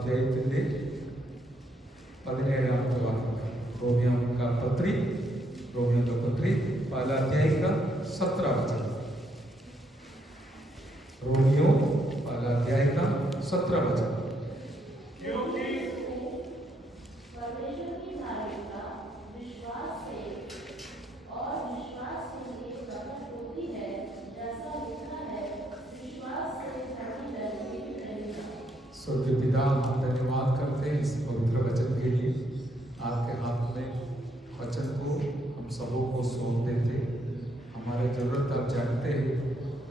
അധ്യായത്തിൻ്റെ 17ാമത്തെ വാക്യം. रोमियो का पत्री पहला अध्याय का 17वां वचन. रोमियो पहला अध्याय का 17वां वचन. क्योंकि परमेश्वर की धार्मिकता विश्वास से और विश्वास के लिए प्रकट होती है, जैसा लिखा है, विश्वास से धर्मी रहेगा. स्वर्गीय पिता, हम धन्यवाद करते हैं इस पवित्र वचन के लिए. आपके हाथ में वचन को हम सबों को सौंप देते. हमारे जरूरत आप जानते हैं.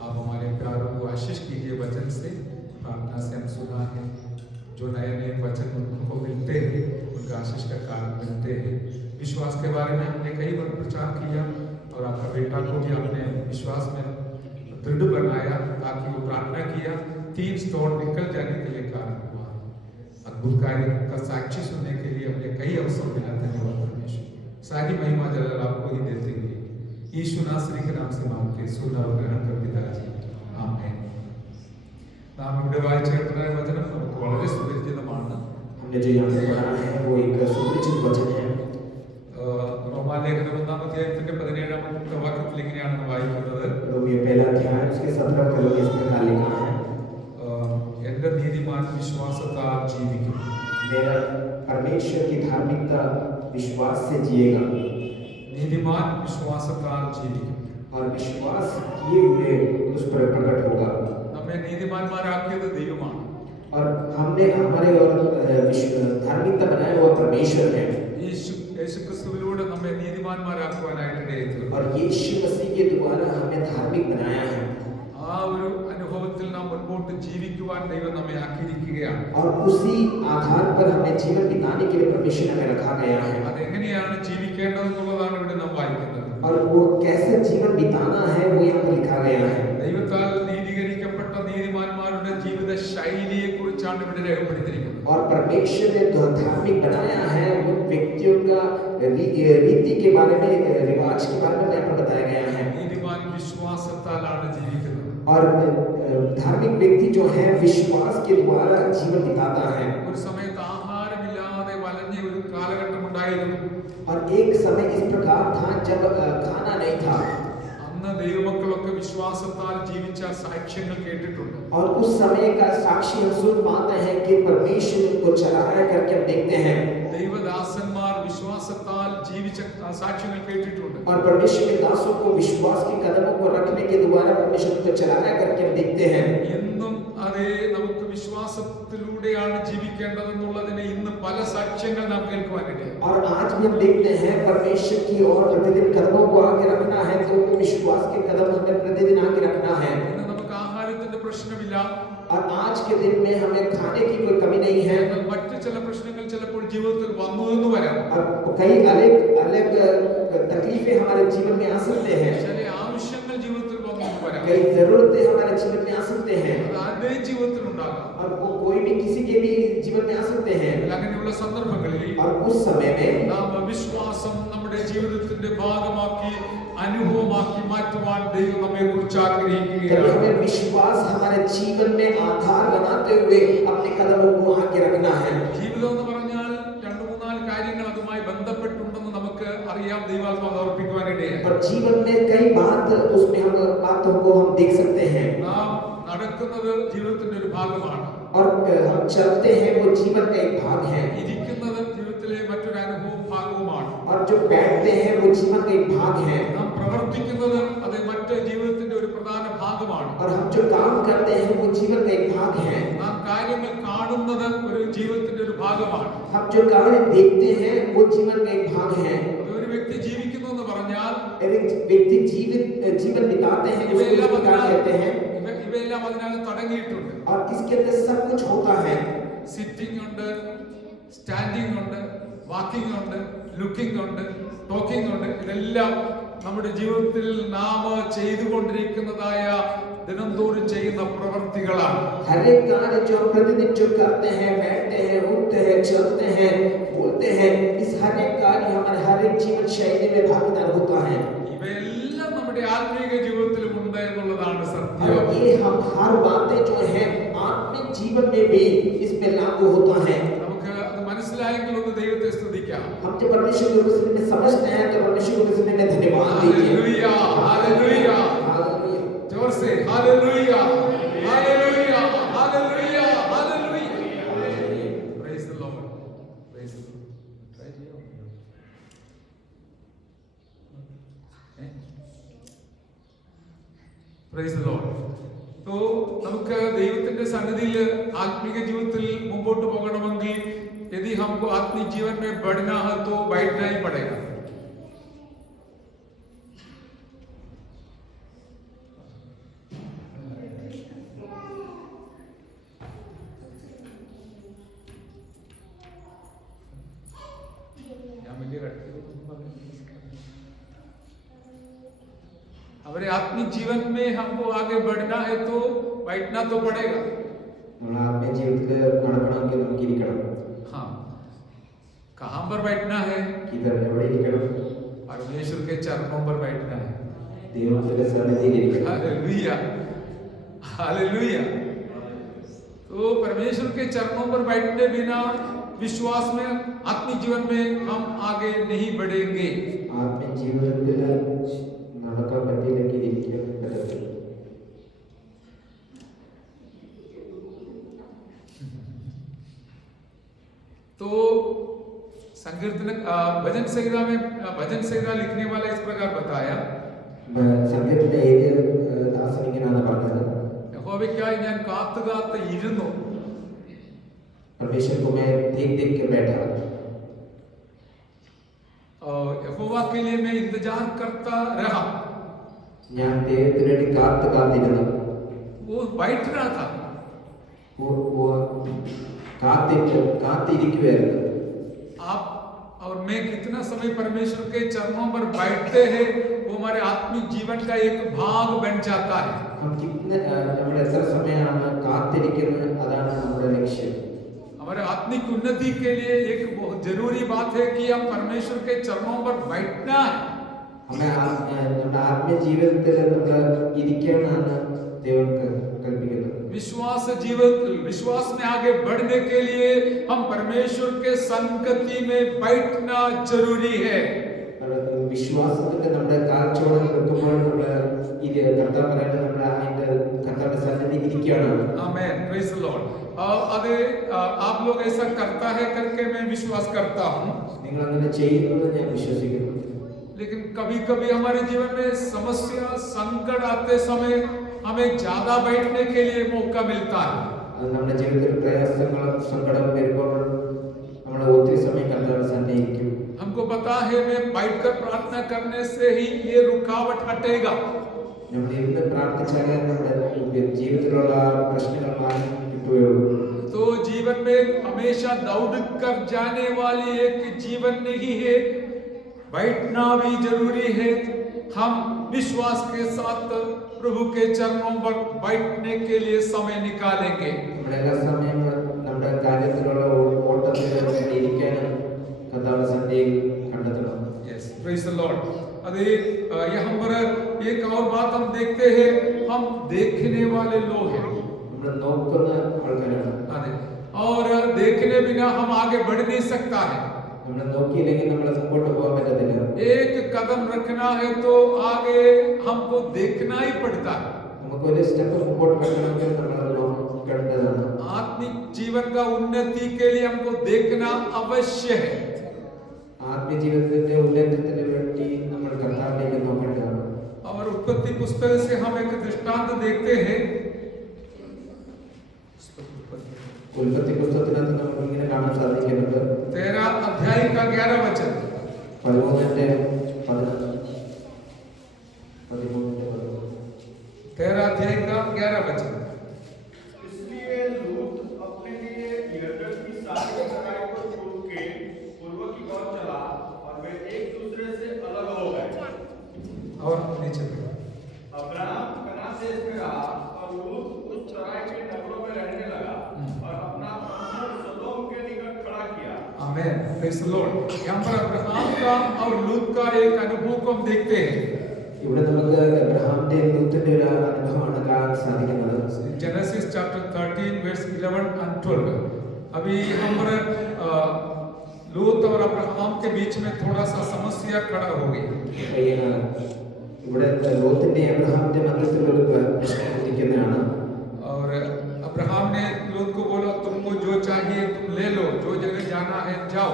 आप हमारे प्यारों को आशीष कीजिए वचन से. प्रार्थना से हम सुना है जो नए नए वचन उनको मिलते हैं, उनका आशीष का कारण मिलते हैं. विश्वास के बारे में हमने कई बार प्रचार किया और आपका बेटा को भी आपने विश्वास में दृढ़ बनाया ताकि वो प्रार्थना किया 3 स्टोन निकल जाने के लिए कारण हुआ. अद्भुत कार्य का साक्षी सुनने के लिए हमें कई अवसर मिला. धन्यवाद परमेश्वर. सारी महिमा जलाल आपको ही देते हुए यीशु नासरी के नाम से मांग के सुना और ग्रहण कर पिताजी. आमीन. നാം ഇവിടെ വായിച്ചെടുത്ത വചനം നമുക്ക് വളരെ സുപരിചിതമാണ്. हमने जो यहाँ से पढ़ा है वो एक सुपरिचित वचन है. റോമാലേഖനം 1-ാം അധ്യായത്തിന്റെ 17ാമത്തെ വാക്യത്തിൽ ഇങ്ങനെയാണ് വായിക്കുന്നത്. रोमियो पहला अध्याय उसके 17 पद में इस प्रकार लिखा है, എന്റെ നീതിമാൻ വിശ്വാസത്താൽ ജീവിക്കും. मेरा परमेश्वर की धार्मिकता विश्वास से जिएगा. നീതിമാൻ വിശ്വാസത്താൽ ജീവിക്കും. और विश्वास किए हुए उस पर प्रकट होगा. നമ്മെ നീതിമാന്മാരാക്കിയത് ദൈവമാണ്. और हमने हमारे और धार्मिकता बनाया हुआ परमेश्वर है. യേശുക്രിസ്തുവിലൂടെ നമ്മെ നീതിമാന്മാരാക്കുവാനായിട്ട് ഇടയായി. और यीशु मसीह के द्वारा हमें धार्मिक बनाया है. ആ ഒരു അനുഭവത്തിൽ നാം മുൻപോട്ട് ജീവിക്കുവാൻ ദൈവം നമ്മെ ആക്കിയിരിക്കുകയാണ്. और उसी आधार पर हमें जीवन बिताने के लिए परमेश्वर हमें रखा गया है. അതെങ്ങനെയാണ് ജീവിക്കേണ്ടതെന്നുള്ളതാണ് ഇവിടെ നാം വായിക്കുന്നത്. और वो कैसे जीवन बिताना है वो यहाँ पर लिखा गया है. ദൈവത്താൽ നീതീകരിക്കപ്പെട്ട നീതിമാന്മാരുടെ ജീവിത ശൈലിയെ കുറിച്ചാണ് ഇവിടെ രേഖപ്പെടുത്തിയിരിക്കുന്നത്. और परमेश्वर ने धार्मिक बनाया है उन व्यक्तियों का रीति के बारे में, रिवाज के बारे में यहाँ पर बताया गया है. നീതിമാൻ വിശ്വാസത്താലാണ് ജീവിക്കുന്നത്. और धार्मिक व्यक्ति जो है विश्वास के द्वारा जीवन बिताता है. ഒരു സമയത്ത് ആഹാരമില്ലാതെ വലഞ്ഞ ഒരു കാലഘട്ടം ഉണ്ടായിരുന്നു. और एक समय इस प्रकार था जब खाना नहीं था. അന്ന് ദൈവമക്കളൊക്കെ വിശ്വാസത്താൽ ജീവിച്ച സാക്ഷ്യങ്ങൾ കേട്ടിട്ടുണ്ട്. और उस समय का साक्षी हम सुन पाते हैं कि परमेश्वर उनको चलाया करके हम देखते हैं. ദൈവദാസന്മാർ വിശ്വാസത്താൽ ജീവിച്ച സാക്ഷ്യങ്ങൾ കേട്ടിട്ടുണ്ട്. और परमेश्वर के दासों को विश्वास के कदमों को रखने के द्वारा परमेश्वर को चलाया करके हम देखते हैं. ഇന്നും അതേ നമുക്ക് വിശ്വാസത്തിലൂടെയാണ് ജീവിക്കേണ്ടതെന്നുള്ളതിന് ഇന്ന് പല സാക്ഷ്യങ്ങൾ നാം കേൾക്കുവാനിടയായി. और आज भी हम देखते हैं परमेश्वर की और प्रतिदिन कदमों को आगे रखना है तो विश्वास के कदम हमें प्रतिदिन आगे रखना है. ഇന്ന് നമുക്ക് ആഹാരത്തിന്റെ പ്രശ്നമില്ല. और आज के दिन में हमें खाने की कोई कमी नहीं है. എന്നാൽ മറ്റു ചില പ്രശ്നങ്ങൾ ചിലപ്പോൾ ജീവിതത്തിൽ വന്നു എന്ന് വരാം. और कई अलग अलग तकलीफें हमारे जीवन में आ सकते हैं. ചില ആവശ്യങ്ങൾ ജീവിതത്തിൽ വന്നു എന്ന് വരാം. कई जरूरतें हमारे जीवन में आ सकते हैं. അത് ആരുടെയും ജീവിതത്തിൽ ഉണ്ടാകാം. और वो कोई भी किसी के भी जीवन में आ सकते हैं. അങ്ങനെയുള്ള സന്ദർഭങ്ങളിൽ और उस समय में നാം വിശ്വാസം നമ്മുടെ ജീവിതത്തിന്റെ ഭാഗമാക്കി അനുഭവമാക്കി മാറ്റുവാൻ ദൈവം നമ്മെ കുറിച്ച് ആഗ്രഹിക്കുകയാണ്. हमें विश्वास हमारे जीवन में आधार बनाते हुए अपने कदमों को आगे रखना है. ജീവിതം എന്ന് പറഞ്ഞാൽ 2-3-4 കാര്യങ്ങൾ അതുമായി ബന്ധപ്പെട്ടുണ്ടെന്ന് നമുക്ക് അറിയാം. ദൈവാത്മാവ് ഓർപ്പിക്കുവാനിടയായി. और जीवन में कई बात उसमें हम बातों को हम देख सकते हैं. നാം നടക്കുന്നത് ജീവിതത്തിന്റെ ഒരു ഭാഗമാണ്. और हम चलते हैं वो जीवन का एक भाग है. ഇരിക്കുന്നത് ജീവിതത്തിലെ മറ്റൊരു അനുഭവം ഭാഗവുമാണ്. और जो बैठते हैं वो जीवन का एक भाग है. നാം പ്രവർത്തിക്കുന്നത് അത് മറ്റ് ജീവിതത്തിന്റെ ഒരു പ്രധാന ഭാഗമാണ്. और हम जो काम करते हैं वो जीवन का एक भाग है. നാം കാര്യങ്ങൾ കാണുന്നത് ഒരു ജീവിതത്തിന്റെ ഒരു ഭാഗമാണ്. हम जो कार्य देखते हैं वो जीवन का एक भाग है. ഒരു വ്യക്തി ജീവിക്കുന്നു എന്ന് പറഞ്ഞാൽ एक व्यक्ति जीवन बिताते हैं उसको ഇവയെല്ലാം उसको क्या कहते हैं. ഇവയെല്ലാം അതിനകത്ത് അടങ്ങിയിട്ടുണ്ട്. और इसके अंदर सब कुछ होता है. സിറ്റിംഗ് ഉണ്ട്, സ്റ്റാൻഡിംഗ് ഉണ്ട്, വാക്കിംഗ് ഉണ്ട്, ലുക്കിംഗ് ഉണ്ട്, ടോക്കിംഗ് ഉണ്ട്. ഇതെല്ലാം നമ്മുടെ ജീവിതത്തിൽ നാം ചെയ്തുകൊണ്ടിരിക്കുന്നതായ ദിനംതോറും ചെയ്യുന്ന പ്രവൃത്തികളാണ്. हर एक कार्य जो हम प्रतिदिन जो करते हैं, बैठते हैं, उठते हैं, चलते हैं, बोलते हैं, इस हर एक कार्य हमारे हर एक जीवन शैली में भागीदार होता है. ഇവയെല്ലാം നമ്മുടെ ആത്മീയ ജീവിതത്തിലും ഉണ്ട് എന്നുള്ളതാണ് സത്യം. और ये हम हर बातें जो है आत्मिक जीवन में भी इसमें लागू लागू होता है। നമുക്ക് അത് മനസ്സിലായെങ്കിൽ ഒന്ന് ദൈവത്തെ സ്തുതിക്കാം. हम जब परमेश्वर को उस में समझते हैं तो परमेश्वर को उस में धन्यवाद दीजिए। Hallelujah hallelujah hallelujah. जोर से hallelujah hallelujah hallelujah hallelujah. Praise the Lord praise the Lord. Praise the Lord. तो നമുക്ക് ദൈവത്തിന്റെ സന്നിധിയിൽ ആത്മീക ജീവിതത്തിൽ മുമ്പോട്ട് പോകണമെങ്കിൽ यदि हमको आत्मिक जीवन में बढ़ना है तो बैठना ही पड़ेगा. हमारे आत्मिक जीवन में हमको आगे बढ़ना है तो बैठना तो पड़ेगा. നമ്മുടെ ആത്മീയ ജീവിതത്തിൽ നടക്കണമെങ്കിൽ നമുക്ക് ഇരിക്കണം. हाँ, कहाँ पर बैठना है? किधर എവിടെ ഇരിക്കണം? परमेश्वर के चरणों पर बैठना है. ദൈവത്തിന്റെ സന്നിധിയിൽ ഇരിക്കണം. Hallelujah hallelujah. तो परमेश्वर के चरणों पर बैठने बिना विश्वास में आत्मिक जीवन में हम आगे नहीं बढ़ेंगे. ആത്മീയ ജീവിതത്തിൽ നടക്കാൻ പറ്റിയില്ലെങ്കിൽ ഇരിക്കാൻ പറ്റത്തില്ല. तो संकीर्तन भजन संहिता में भजन संहिता लिखने वाला इस प्रकार बताया, സങ്കീർത്തനം എഴുതിയ ദാസൻ ഇങ്ങനെയാണ് പറഞ്ഞത്, യഹോവയ്ക്കായി ഞാൻ കാത്തു കാത്ത് ഇരുന്നു. परमेश्वर को मैं देख देख के बैठा. यहोवा के लिए मैं इंतजार करता रहा. ഞാൻ ദൈവത്തിന് വേണ്ടി കാത്തിരുന്നു. वो बैठ रहा था. കാത്തിരിക്കുകയായിരുന്നു. आप और मैं कितना समय परमेश्वर के चरणों पर बैठते हैं वो हमारे आत्मिक जीवन का एक भाग बन जाता है. നമ്മൾ എത്ര സമയമാണ് കാത്തിരിക്കുന്നത്, അതാണ് നമ്മുടെ ലക്ഷ്യം. हमारे आत्मिक उन्नति के लिए एक बहुत जरूरी बात है कि हम परमेश्वर के चरणों पर बैठना है. हमें നമ്മുടെ ആത്മീയ ജീവിതത്തിൽ നമ്മൾ ഇരിക്കണമെന്നാണ് ദൈവം കൽപ്പിക്കുന്നത്. विश्वास में आगे बढ़ने के लिए हम परमेश्वर के संगति में बैठना जरूरी है. വിശ്വാസത്തിന്റെ നമ്മുടെ കാഴ്ചയോടെ നിൽക്കുമ്പോൾ നമ്മൾ കർത്താവ് പറയുന്നത് നമ്മൾ അതിന്റെ കർത്താവിന്റെ സന്നിധിയിൽ ഇരിക്കുകയാണ്. आमेन प्रेज द लॉर्ड. अरे आप लोग ऐसा करता है करके मैं विश्वास करता हूं. നിങ്ങൾ അങ്ങനെ ചെയ്യുന്നത് ഞാൻ വിശ്വസിക്കുന്നു. लेकिन कभी-कभी हमारे जीवन में समस्या संकट आते समय हमें ज्यादा बैठने के लिए मौका मिलता है. നമ്മുടെ ജീവിതത്തിൽ പ്രയാസങ്ങളും സങ്കടവും വരുമ്പോൾ നമ്മൾ ഒത്തിരി സമയം കർത്താവിനെ സന്നിധിക്കും. हमको पता है मैं बैठकर प्रार्थना करने से ही ये रुकावट हटेगा. നമ്മൾ ഇരുന്ന് പ്രാർത്ഥിച്ചാലേ നമ്മുടെ ജീവിതത്തിലുള്ള പ്രശ്നങ്ങൾ മാറി കിട്ടുകയുള്ളൂ. तो जीवन में हमेशा दौड़ कर जाने वाली एक जीवन नहीं है. बैठना भी जरूरी है. हम विश्वास के साथ प्रभु के चरणों पर बैठने के लिए समय निकालेंगे. എല്ലാ സമയം നമ്മുടെ കാര്യത്തിലുള്ള ഓട്ടത്തിൽ ഇരിക്കാനും കർത്താവിന്റെ സന്നിധിയിൽ കണ്ടെത്തണം. Yes, praise the Lord. अरे यहाँ पर एक और बात हम देखते हैं, हम देखने वाले लोग हैं. നമ്മൾ നോക്കുന്ന ആൾക്കാരാണ്. अरे और देखने बिना हम आगे बढ़ नहीं सकता है. നമ്മൾ നോക്കിയില്ലെങ്കിൽ നമ്മൾ മുമ്പോട്ട് പോകാൻ പറ്റത്തില്ല. एक कदम रखना है तो आगे हमको देखना ही पड़ता है. നമുക്ക് ഒരു സ്റ്റെപ്പ് മുമ്പോട്ട് വെക്കണമെങ്കിൽ നമ്മൾ നോക്കേണ്ടതാണ്. आत्मिक जीवन का उन्नति के लिए हमको देखना अवश्य है. ആത്മീയ ജീവിതത്തിന്റെ ഉന്നതത്തിന് വേണ്ടി നമ്മൾ കർത്താവിലേക്ക് നോക്കേണ്ടതാണ്. और उत्पत्ति पुस्तक से हम एक दृष्टांत देखते हैं. ഉൽപ്പത്തി പുസ്തകത്തിനകത്ത് നമുക്ക് ഇങ്ങനെ കാണാൻ സാധിക്കുന്നുണ്ട്. 13 अध्याय का 11 वचन. 13 अध्याय का 11 वचन. इसलिए लूत अपने लिए यरदन की सारी चराई को छोड़ के पूर्व की ओर चला और वे एक दूसरे से अलग हो गए. और नीचे अब्राहम कनान देश में रहा और लूत उस चराई के नगरों में रहने लगा और अपना प्रभु सदोम के निकट खड़ा किया. आमेन प्रेज द लॉर्ड. यहाँ पर अब्राहम का और लूत का एक अनुभव को हम देखते हैं. ഇവിടെ നമുക്ക് അബ്രഹാമിന്റെ ലൂത്തിന്റെ ഒരു അനുഭവമാണ് കാണാൻ സാധിക്കുന്നത്. Genesis chapter 13 verse 11 and 12. अभी हमारे लूत और अब्राहम के बीच में थोड़ा सा समस्या खड़ा हो गई। ഇവിടെ ലോത്തിന്റെ അബ്രഹാമിന്റെ മധ്യത്തിൽ ഒരു പ്രശ്നം ഉദിക്കുന്നതാണ്. और अब्राहम ने लूत को बोला तुमको जो चाहिए तुम ले लो, जो जगह जाना है जाओ।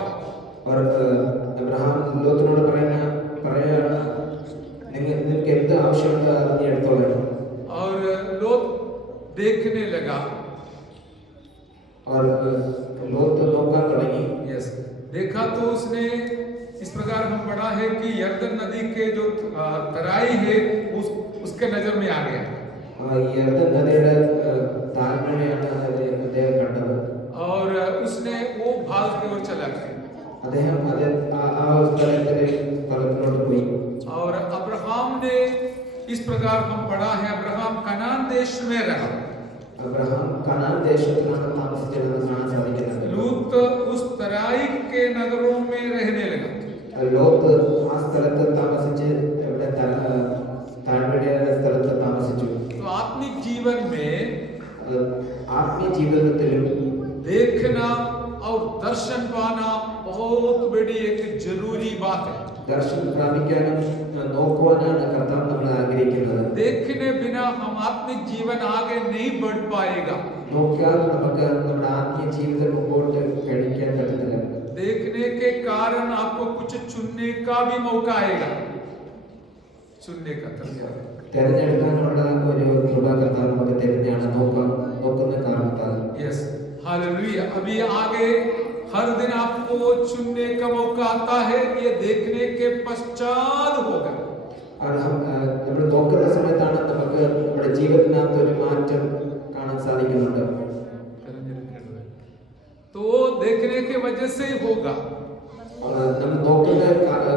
और അബ്രഹാം ലോത്തിനോട് പറയാണ് നിങ്ങൾക്ക് എന്ത് ആവശ്യമുണ്ടോ അത് നീ എടുത്തോളൂ. और लूत देखने लगा और लोत നോക്കാൻ തുടങ്ങി. यस, देखा तो उसने इस प्रकार हम पढ़ा है कि यर्दन नदी के जो तराई है उसके नजर में आ गया। യർദൻ നദിയുടെ താഴ്വരയാണ് അദ്ദേഹം കണ്ടത്. और उसने वो भाग की ओर चला गया। അദ്ദേഹം ആ സ്ഥലത്തിലോട്ട് പോയി. और अब्राहम ने इस प्रकार हम पढ़ा है अब्राहम कनान देश में रहा। അബ്രഹാം കനാൻ ദേശത്തിലാണ് താമസിച്ചിരുന്നത് കാണാൻ സാധിക്കുന്നത്. लूत उस तराई के नगरों में रहने लगा। ലോത്ത് ആ സ്ഥലത്ത് താമസിച്ച് ഇവിടെ താഴ്വരയുടെ സ്ഥലത്ത് താമസിച്ചു. तो आत्मिक जीवन में ആത്മീയ ജീവിതത്തിലും देखना और दर्शन पाना बहुत बड़ी एक जरूरी बात है। ദർശനം പ്രാപിക്കാനും നോക്കുവാനാണ് കർത്താവ് നമ്മൾ ആഗ്രഹിക്കുന്നത്. देखने बिना हम आत्मिक जीवन आगे नहीं बढ़ पाएगा। നോക്കാതെ നമുക്ക് നമ്മുടെ ആത്മീയ ജീവിതം മുമ്പോട്ട് കഴിക്കാൻ പറ്റുന്നില്ല. देखने के कारण आपको कुछ चुनने का भी मौका आएगा। चुनने का तरीका തിരഞ്ഞെടുക്കാനുള്ള ഒരു കൃപ കർത്താവ് നമുക്ക് തരുന്നതാണ് നോക്കുന്ന കാരണത്താൽ. Yes, hallelujah. अभी आगे हर दिन आपको चुनने का मौका आता है, ये देखने के पश्चात होगा। നമ്മൾ നോക്കുന്ന സമയത്താണ് നമുക്ക് നമ്മുടെ ജീവിതത്തിനകത്ത് ഒരു മാറ്റം കാണാൻ സാധിക്കുന്നുണ്ട്. तो देखने के वजह से ही होगा। നമ്മൾ നോക്കുന്ന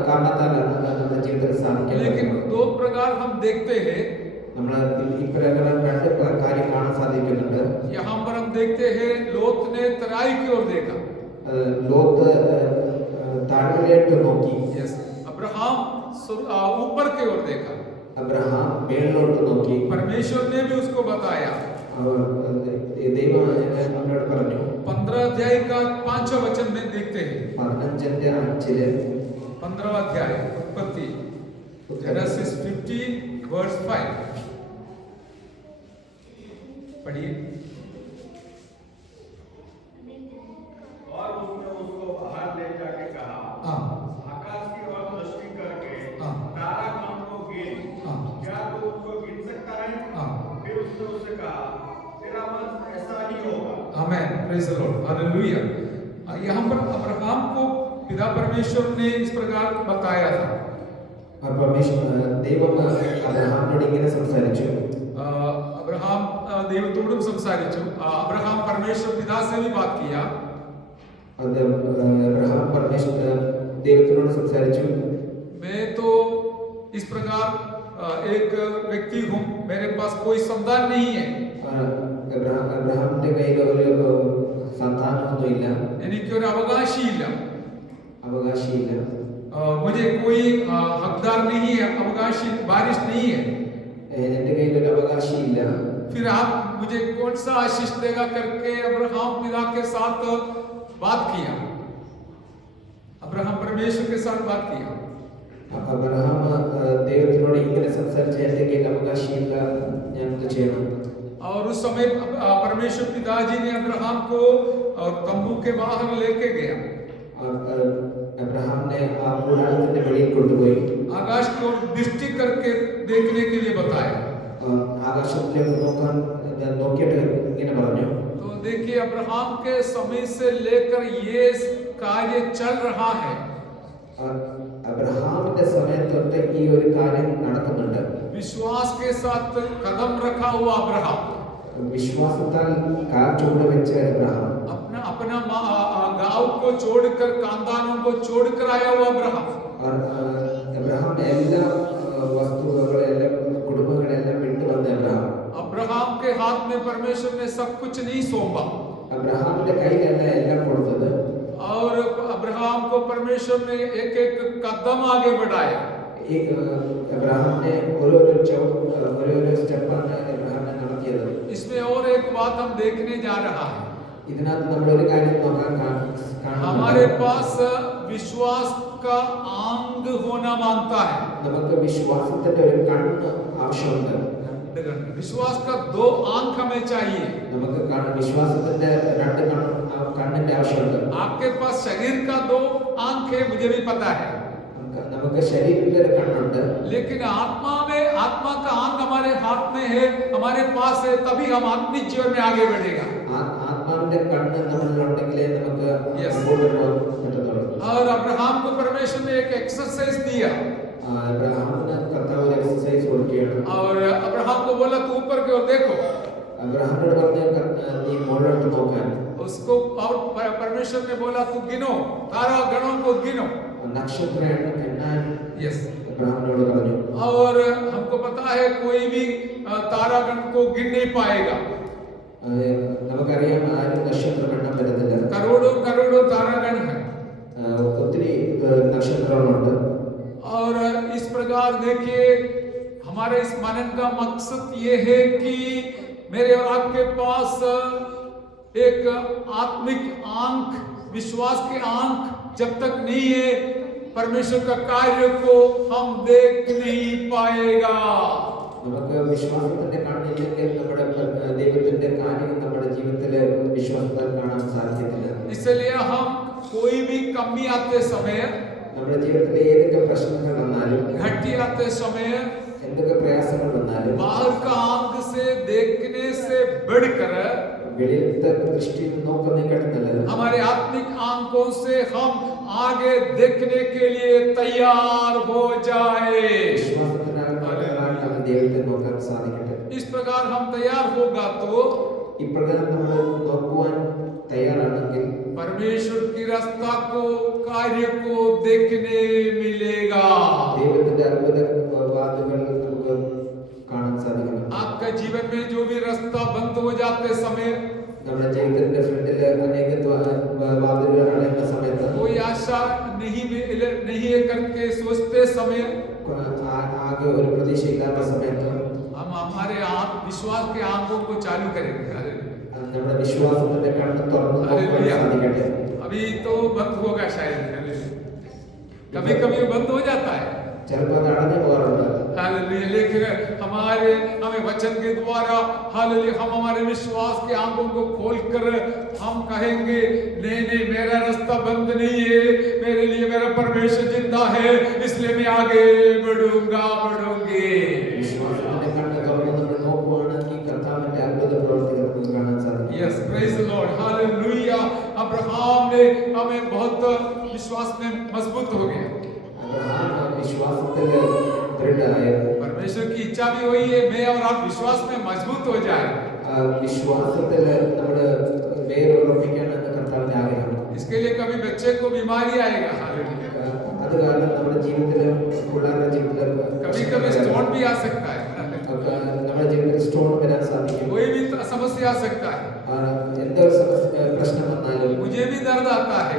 കാരണത്താലാണ് നമ്മുടെ ജീവിതത്തിൽ സാധിക്കുന്നത്. लेकिन दो प्रकार हम देखते हैं। നമ്മൾ ഇപ്രകാരം രണ്ട് കാര്യം കാണാൻ സാധിക്കുന്നുണ്ട്. यहाँ पर हम देखते हैं लोत ने तराई की ओर देखा। ലോത്ത് താഴ്വരയിട്ട് നോക്കി. यस, अब्राहम ऊपर की ओर देखा। അബ്രഹാം മേളിലോട്ട് നോക്കി. परमेश्वर ने भी उसको बताया। ദൈവം അവനോട് പറഞ്ഞു. 15 अध्याय का 5वां वचन में देखते हैं। 15-5 15वां अध्याय उत्पत्ति, जेनेसिस 15 वर्स 5 पढ़िए। और उसने उसको बाहर ले जाके कहा, आकाश की ओर दृष्टि करके तारागण को गिन, क्या तू उनको गिन सकता है? फिर उसने उससे कहा, तेरा मन ऐसा ही होगा। आमेन, प्रेज द लॉर्ड, हालेलुया। यहाँ पर अब्राहम को पिता परमेश्वर ने इस प्रकार बताया था। ദൈവം അബ്രഹാമിനോട് ഇങ്ങനെ സംസാരിച്ചു. अब्राहम ദൈവത്തോടും സംസാരിച്ചു. अब्राहम परमेश्वर पिता से भी बात किया। अब्राहम परमेश्वर देवतों संसारिച്ചു. मैं तो इस प्रकार एक व्यक्ति हूँ, मेरे पास कोई संतान नहीं है। അബ്രഹാമിന്റെ കയ്യിൽ ഒരു സന്താനമൊന്നുമില്ല, എനിക്ക് ഒരു അവകാശിയില്ല. मुझे कोई हकदार नहीं है, अवकाशी बारिश नहीं है। എന്റെ കയ്യിൽ ഒരു അവകാശിയില്ല. फिर आप मुझे कौन सा आशीष देगा करके अब्राहम पिता के साथ बात किया। अब्राहम परमेश्वर के साथ बात किया। അബ്രഹാം ദൈവത്തിനോട് ഇങ്ങനെ സംസാരിച്ചു, എന്റെ കയ്യിൽ അവകാശിയില്ല, ഞാൻ എന്ത് ചെയ്യണം? और उस समय परमेश्वर पिताजी ने अब्राहम को तंबू के बाहर लेके गया। अब्राहम ने गुड़ारത്തിന്റെ വെളിയിൽ കൊണ്ടുപോയി आकाश की ओर दृष्टि करके देखने के लिए बताया। ആകാശത്തിലേക്ക് നോക്കാൻ നോക്കിയിട്ട് ഇങ്ങനെ പറഞ്ഞു. तो देखिए अब्राहम के समय से लेकर ये कार्य चल रहा है। അബ്രഹാമിന്റെ സമയം തൊട്ട് ഈ ഒരു കാര്യം നടക്കുന്നുണ്ട്. विश्वास के साथ कदम रखा हुआ अब्राहम, विश्वासത്താൽ കാൽ ചുവട് വെച്ച അബ്രഹാം, अपना गांव को छोड़कर, खानदानों को छोड़कर आया हुआ अब्राहम। और अब्राहम എല്ലാ വസ്തുക്കളെല്ലാം കുടുംബങ്ങളെല്ലാം വിട്ടു വന്ന अब्राहम के हाथ में परमेश्वर ने सब कुछ नहीं सौंपा। അബ്രഹാമിന്റെ കയ്യിലല്ല എല്ലാം കൊടുത്തത്. और अब्राहम को परमेश्वर ने एक एक कदम आगे बढ़ाया। अब्राहम ने ओरो स्टेप अब्राहम ने നടത്തിയത്. इसमें और एक बात हम देखने जा रहा है। ഇതിനകത്ത് നമ്മൾ ഒരു കാര്യം നോക്കാൻ हमारे पास विश्वास का आंग होना मांगता है। നമുക്ക് വിശ്വാസത്തിന്റെ ഒരു കണ്ണ് ആവശ്യമുണ്ട്. विश्वास का 2 आंख हमें चाहिए। നമുക്ക് വിശ്വാസത്തിന്റെ 2 കണ്ണിന്റെ ആവശ്യമുണ്ട്. आपके पास शरीर का 2 आंख है, मुझे भी पता है। നമുക്ക് ശരീരത്തിന്റെ ഒരു കണ്ണുണ്ട്. लेकिन आत्मा का आंख हमारे हाथ में है, हमारे पास है, तभी हम आत्मिक जीवन में आगे बढ़ेगा। ആത്മാവിന്റെ കണ്ണ് നമ്മളിലുണ്ടെങ്കിലേ നമുക്ക് മുമ്പോട്ട് പോകാൻ പറ്റത്തുള്ളൂ. और अब्राहम को परमेश्वर ने एक एक्सरसाइज दिया। अब्राहम ने कथा और एक्सरसाइज കൊടുക്കുകയാണ്. और अब्राहम को बोला तू ऊपर की ओर देखो। अब्राहम ने പറഞ്ഞു നീ മുകളിലോട്ട് നോക്കാൻ. उसको और परमेश्वर ने बोला तू गिनो, तारा गणों को गिनो। नक्षत्र എണ്ണാൻ यस अब्राहम ने പറഞ്ഞു. और हमको पता है कोई भी तारागण को गिन नहीं पाएगा। നമുക്കറിയാം ആരും നക്ഷത്രം എണ്ണാൻ പറ്റത്തില്ല. करोड़ों तारागण है। ഒത്തിരി നക്ഷത്രങ്ങളുണ്ട്. और इस प्रकार देखिए हमारे इस मनन का मकसद ये है कि मेरे और आपके पास एक आत्मिक आंख, विश्वास की आंख जब तक नहीं है परमेश्वर का कार्य को हम देख नहीं पाएगा। നമുക്ക് വിശ്വാസത്തിന്റെ കണ്ണില്ലെങ്കിൽ നമ്മുടെ ദൈവത്തിന്റെ കാര്യം നമ്മുടെ ജീവിതത്തിൽ വിശ്വാസത്താൽ കാണാൻ സാധിക്കില്ല. इसलिए हम कोई भी कमी आते समय, നമ്മുടെ ജീവിതത്തിൽ ഏതൊക്കെ പ്രശ്നങ്ങൾ വന്നാലും, घटी आते समय, എന്തൊക്കെ പ്രയാസങ്ങൾ വന്നാലും बाहर का आंख से देखने से बढ़कर വെളിയിലത്തെ ദൃഷ്ടിയിൽ നോക്കുന്നതിനേക്കാൾ നല്ലത് हमारे आत्मिक आंखों से हम आगे देखने के लिए तैयार हो जाए। ദൈവത്തെ നോക്കാൻ സാധിക്കട്ടെ. इस प्रकार हम तैयार होगा तो ഇപ്രകാരം നമ്മൾ നോക്കുവാൻ തയ്യാറാണെങ്കിൽ परमेश्वर की रास्ता को, कार्य को देखने मिलेगा। ദൈവത്തിന്റെ അത്ഭുത വാതുകൾ നമുക്ക് കാണാൻ സാധിക്കും. आपका जीवन में जो भी रास्ता बंद हो जाते समय, നമ്മുടെ ജീവിതത്തിന്റെ ഫ്രണ്ടിൽ അനേക വാതിലുകൾ അടയുന്ന സമയത്ത്, कोई आशा नहीं है करके सोचते समय, ആകെ ഒരു പ്രതീക്ഷയില്ലാത്ത സമയത്ത് हम हमारे विश्वास के आंखों को चालू करेंगे। നമ്മുടെ വിശ്വാസത്തിന്റെ കണ്ണ് തുറന്ന് നോക്കാൻ സാധിക്കട്ടെ. अभी तो बंद होगा शायद, कभी कभी बंद हो जाता है। ചിലപ്പോൾ അത് അടഞ്ഞു പോകാറുണ്ട്. हालेलुया। लेकिन हमें वचन के द्वारा हालेलुया हम हमारे विश्वास के आंखों को खोलकर हम कहेंगे नहीं मेरा रास्ता बंद नहीं है, मेरे लिए मेरा परमेश्वर जिंदा है, इसलिए मैं आगे बढ़ूंगी। വിശ്വാസത്തിന്റെ കണ്ണ് തുറന്ന് നമ്മൾ നോക്കുവാണെങ്കിൽ കർത്താവിന്റെ അത്ഭുത പ്രവൃത്തികൾ നമുക്ക് കാണാൻ സാധിക്കും. Yes praise the Lord hallelujah. Abraham ने हमें बहुत विश्वास में मजबूत हो गया। വിശ്വാസത്തിൽ ദൃഢമായ परमेश्वर की इच्छा भी वही है, मैं और आप विश्वास में मजबूत हो जाए। വിശ്വാസത്തിൽ നമ്മുടെ വേരുറപ്പിക്കാൻ കർത്താവിന്റെ ആഗ്രഹം. इसके लिए कभी बच्चे को बीमारी आएगा, हालेलुया। അത് കാരണം നമ്മുടെ ജീവിതത്തിലും പിള്ളേരുടെ ജീവിതത്തിലും कभी स्टोन भी आ सकता है, നമ്മുടെ ജീവിതത്തിൽ സ്റ്റോൺ വരാൻ സാധിക്കും. कोई भी समस्या आ सकता है। എന്തൊരു പ്രശ്നം വന്നാലും मुझे भी दर्द आता है,